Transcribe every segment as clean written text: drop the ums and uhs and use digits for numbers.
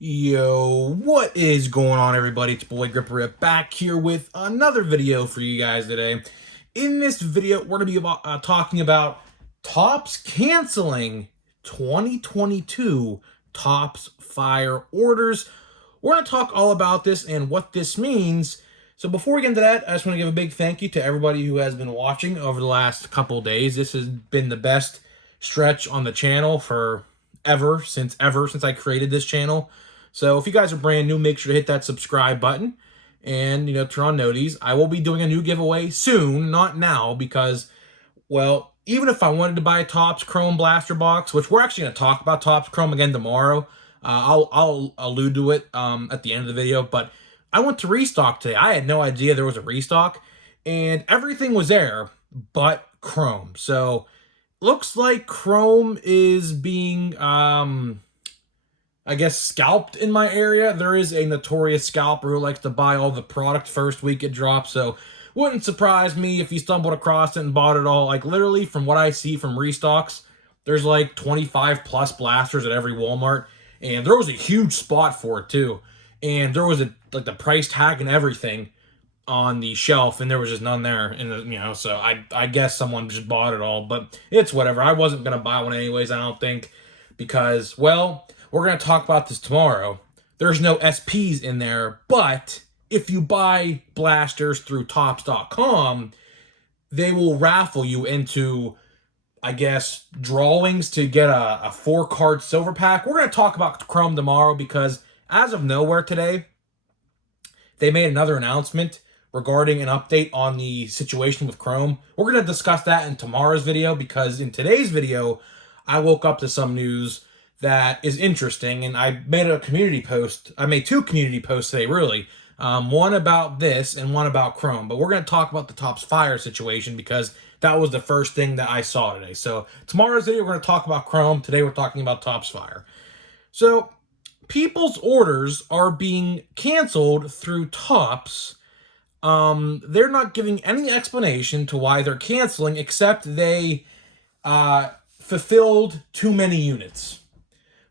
Yo, what is going on, everybody? It's boy Gripper back here with another video for you guys today. In this video, we're going to be talking about Topps canceling 2022 Topps Fire orders. We're going to talk all about this and what this means. So before we get into that, I just want to give a big thank you to everybody who has been watching over the last couple days. This has been the best stretch on the channel for ever since I created this channel. So if you guys are brand new, make sure to hit that subscribe button and, turn on noties. I will be doing a new giveaway soon, not now, because, well, even if I wanted to buy a Topps Chrome Blaster box, which we're actually going to talk about Topps Chrome again tomorrow, I'll allude to it at the end of the video, but I went to restock today. I had no idea there was a restock, and everything was there but Chrome. So looks like Chrome is being I guess, scalped in my area. There is a notorious scalper who likes to buy all the product first week it drops, so wouldn't surprise me if you stumbled across it and bought it all. Like, literally, from what I see from restocks, there's like 25 plus blasters at every Walmart, and there was a huge spot for it, too. And there was like the price tag and everything on the shelf, and there was just none there. And, so I guess someone just bought it all, but it's whatever. I wasn't going to buy one anyways, I don't think, because, well, we're going to talk about this tomorrow. There's no SPs in there, but if you buy blasters through Topps.com, they will raffle you into, I guess, drawings to get a 4-card silver pack. We're going to talk about Chrome tomorrow because as of nowhere today, they made another announcement regarding an update on the situation with Chrome. We're going to discuss that in tomorrow's video because in today's video, I woke up to some news that is interesting, and I made a community post. I made 2 community posts today, really. One about this and one about Chrome. But we're going to talk about the Topps Fire situation because that was the first thing that I saw today. So tomorrow's video, we're going to talk about Chrome. Today, we're talking about Topps Fire. So people's orders are being canceled through Topps. They're not giving any explanation to why they're canceling, except they fulfilled too many units,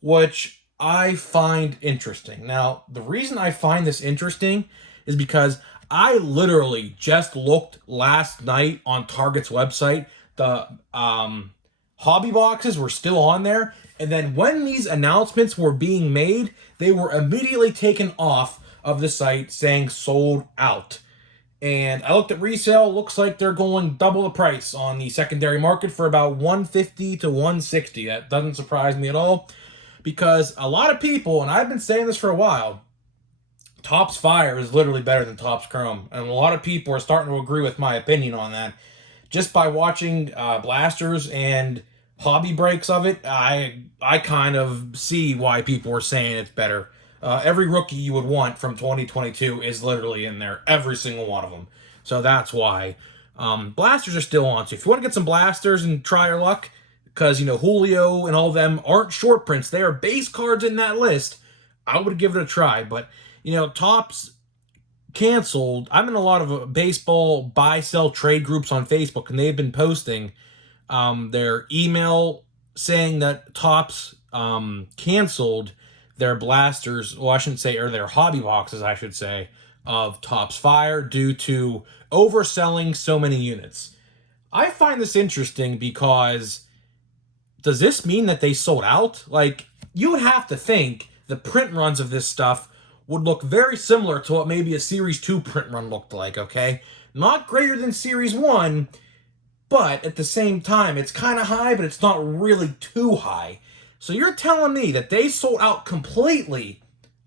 which I find interesting. Now, the reason I find this interesting is because I literally just looked last night on Target's website. The hobby boxes were still on there, and then when these announcements were being made, they were immediately taken off of the site saying sold out. And I looked at resale. Looks like they're going double the price on the secondary market for about $150 to $160. That doesn't surprise me at all, because a lot of people, and I've been saying this for a while, Topps Fire is literally better than Topps Chrome. And a lot of people are starting to agree with my opinion on that. Just by watching blasters and hobby breaks of it, I kind of see why people are saying it's better. Every rookie you would want from 2022 is literally in there. Every single one of them. So that's why. Blasters are still on. So if you want to get some blasters and try your luck, because, Julio and all of them aren't short prints. They are base cards in that list. I would give it a try. But, Topps canceled. I'm in a lot of baseball buy-sell trade groups on Facebook, and they've been posting their email saying that Topps canceled their blasters, well, I shouldn't say, or their hobby boxes, I should say, of Topps Fire due to overselling so many units. I find this interesting because does this mean that they sold out? Like, you would have to think the print runs of this stuff would look very similar to what maybe a Series 2 print run looked like, okay? Not greater than Series 1, but at the same time, it's kind of high, but it's not really too high. So you're telling me that they sold out completely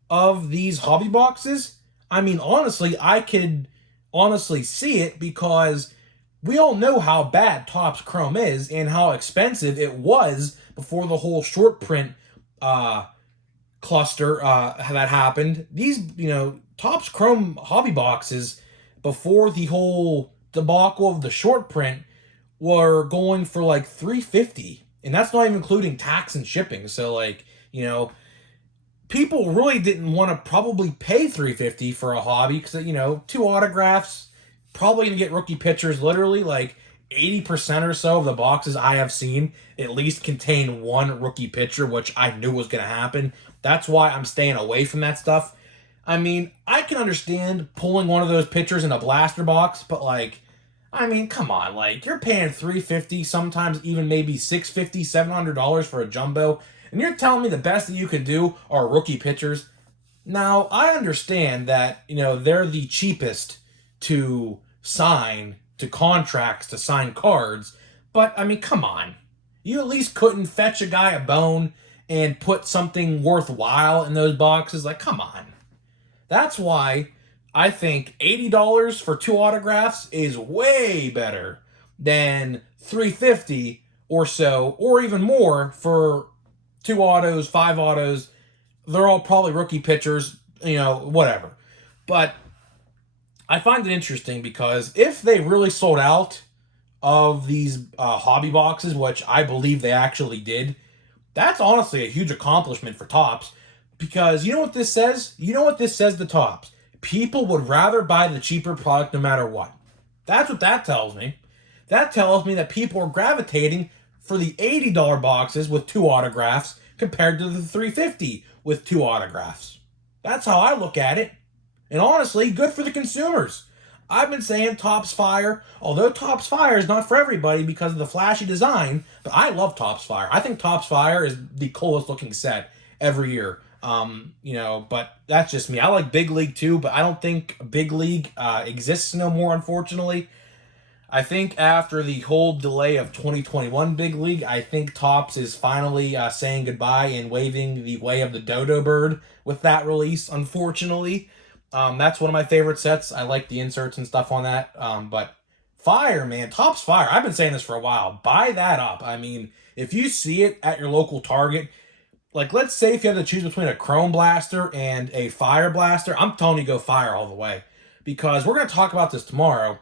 of these hobby boxes? I mean, honestly, I could honestly see it because we all know how bad Topps Chrome is and how expensive it was before the whole short print cluster that happened. These, Topps Chrome hobby boxes before the whole debacle of the short print were going for like $350. And that's not even including tax and shipping. So, like, people really didn't want to probably pay $350 for a hobby because, 2 autographs, probably going to get rookie pitchers, literally. Like, 80% or so of the boxes I have seen at least contain one rookie pitcher, which I knew was going to happen. That's why I'm staying away from that stuff. I mean, I can understand pulling one of those pitchers in a blaster box, but like, I mean, come on, like you're paying $350, sometimes even maybe $650, $700 for a jumbo, and you're telling me the best that you can do are rookie pitchers. Now, I understand that, they're the cheapest to sign, to contracts, to sign cards, but I mean, come on. You at least couldn't fetch a guy a bone and put something worthwhile in those boxes. Like, come on. That's why I think $80 for 2 autographs is way better than $350 or so, or even more for 2 autos, 5 autos. They're all probably rookie pitchers, whatever. But I find it interesting because if they really sold out of these hobby boxes, which I believe they actually did, that's honestly a huge accomplishment for Topps. Because you know what this says? You know what this says to Topps? People would rather buy the cheaper product no matter what. That's what that tells me. That tells me that people are gravitating for the $80 boxes with 2 autographs compared to the $350 with 2 autographs. That's how I look at it. And honestly, good for the consumers. I've been saying Topps Fire, although Topps Fire is not for everybody because of the flashy design, but I love Topps Fire. I think Topps Fire is the coolest looking set every year. But that's just me. I like Big League too, but I don't think Big League exists no more, unfortunately. I think after the whole delay of 2021 Big League, I think Topps is finally saying goodbye and waving the way of the dodo bird with that release, unfortunately. That's one of my favorite sets. I like the inserts and stuff on that. But Fire, man, Topps Fire. I've been saying this for a while. Buy that up. I mean, if you see it at your local Target, like let's say if you have to choose between a Chrome Blaster and a Fire Blaster, I'm telling you go Fire all the way. Because we're going to talk about this tomorrow.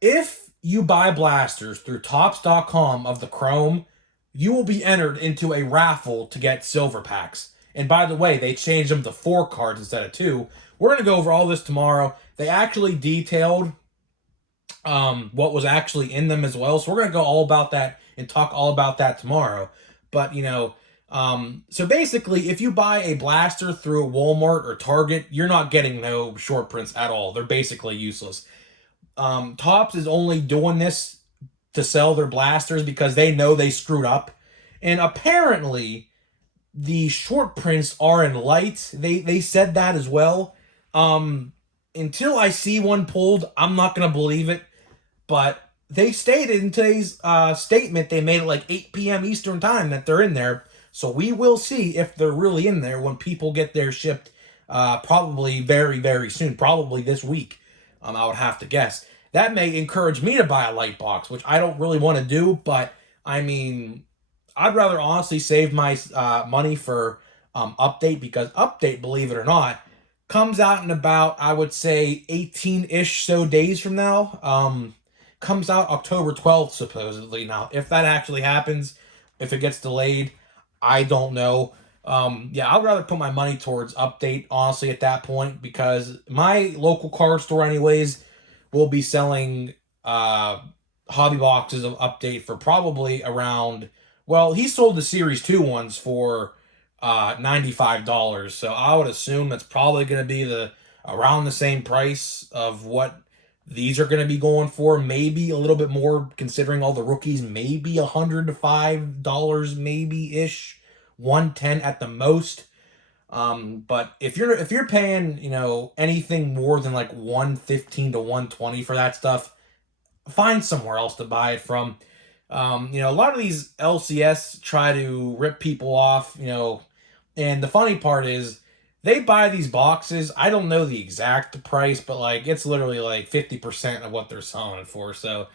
If you buy blasters through Topps.com of the Chrome, you will be entered into a raffle to get silver packs. And by the way, they changed them to 4 cards instead of 2. We're going to go over all this tomorrow. They actually detailed what was actually in them as well. So we're going to go all about that and talk all about that tomorrow. But, so basically, if you buy a blaster through Walmart or Target, you're not getting no short prints at all. They're basically useless. Topps is only doing this to sell their blasters because they know they screwed up. And apparently, the short prints are in light. They said that as well. Until I see one pulled, I'm not going to believe it. But they stated in today's statement, they made it like 8 p.m. Eastern time that they're in there. So we will see if they're really in there when people get their shipped probably very, very soon. Probably this week, I would have to guess. That may encourage me to buy a light box, which I don't really want to do. But, I mean, I'd rather honestly save my money for Update because Update, believe it or not, comes out in about, I would say, 18-ish so days from now. Comes out October 12th, supposedly. Now, if that actually happens, if it gets delayed, I don't know. I'd rather put my money towards Update, honestly, at that point, because my local card store, anyways, will be selling hobby boxes of Update for probably around, well, he sold the Series 2 ones for $95, so I would assume that's probably going to be around the same price of what these are going to be going for, maybe a little bit more considering all the rookies, maybe $105 maybe-ish, $110 at the most. But if you're paying, anything more than like $115 to $120 for that stuff, find somewhere else to buy it from. A lot of these LCS try to rip people off, and the funny part is they buy these boxes. I don't know the exact price, but like it's literally like 50% of what they're selling it for. So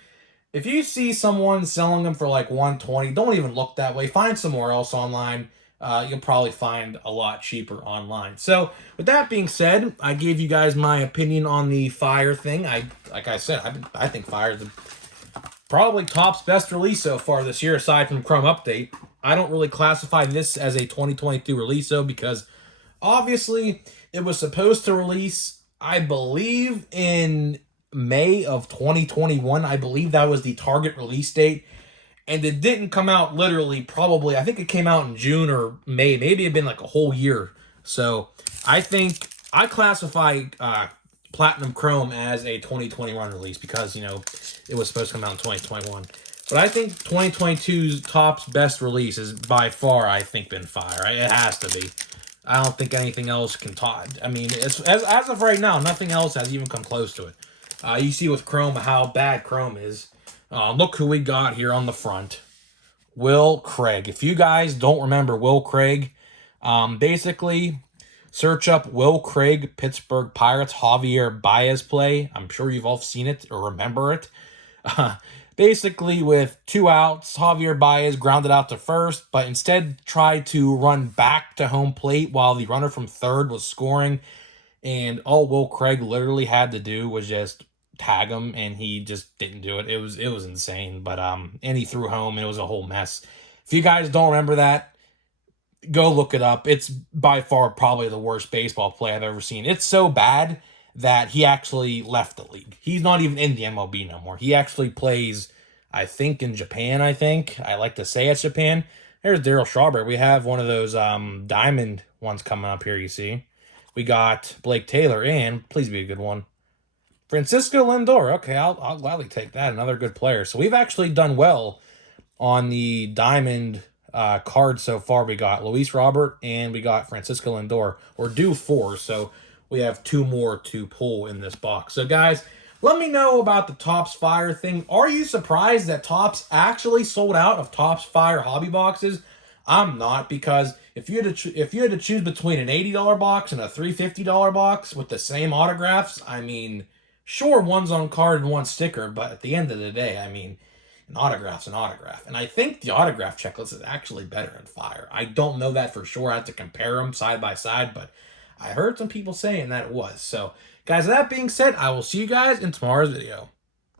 if you see someone selling them for like $120, don't even look that way. Find somewhere else online. You'll probably find a lot cheaper online. So with that being said, I gave you guys my opinion on the Fire thing. Like I said, I think Fire is probably Topps best release so far this year, aside from Chrome Update. I don't really classify this as a 2022 release, though, because obviously it was supposed to release, I believe, in May of 2021. I believe that was the target release date. And it didn't come out literally, probably, I think it came out in June or May. Maybe it'd been like a whole year. So I think I classify Platinum Chrome as a 2021 release because, you know, it was supposed to come out in 2021. But I think 2022's Topps best release is by far, I think, been fire. It has to be. I don't think anything else can top. I mean, as of right now, nothing else has even come close to it. You see with Chrome how bad Chrome is. Look who we got here on the front. Will Craig. If you guys don't remember Will Craig, basically, search up Will Craig, Pittsburgh Pirates, Javier Baez play. I'm sure you've all seen it or remember it. Basically, with 2 outs, Javier Baez grounded out to first, but instead tried to run back to home plate while the runner from third was scoring. And all Will Craig literally had to do was just tag him, and he just didn't do it. It was insane. But and he threw home, and it was a whole mess. If you guys don't remember that, go look it up. It's by far probably the worst baseball play I've ever seen. It's so bad that he actually left the league. He's not even in the MLB no more. He actually plays, I think, in Japan, I think. I like to say it's Japan. There's Daryl Strawberry. We have one of those diamond ones coming up here, you see. We got Blake Taylor, and please be a good one, Francisco Lindor. Okay, I'll gladly take that. Another good player. So we've actually done well on the diamond card so far. We got Luis Robert and we got Francisco Lindor. We're due 4, so we have 2 more to pull in this box. So guys, let me know about the Topps Fire thing. Are you surprised that Topps actually sold out of Topps Fire hobby boxes? I'm not, because if you had to choose between an $80 box and a $350 box with the same autographs, I mean, sure, one's on card and one's sticker, but at the end of the day, I mean, an autograph's an autograph. And I think the autograph checklist is actually better in Fire. I don't know that for sure. I have to compare them side by side, but I heard some people saying that it was. So, guys, that being said, I will see you guys in tomorrow's video.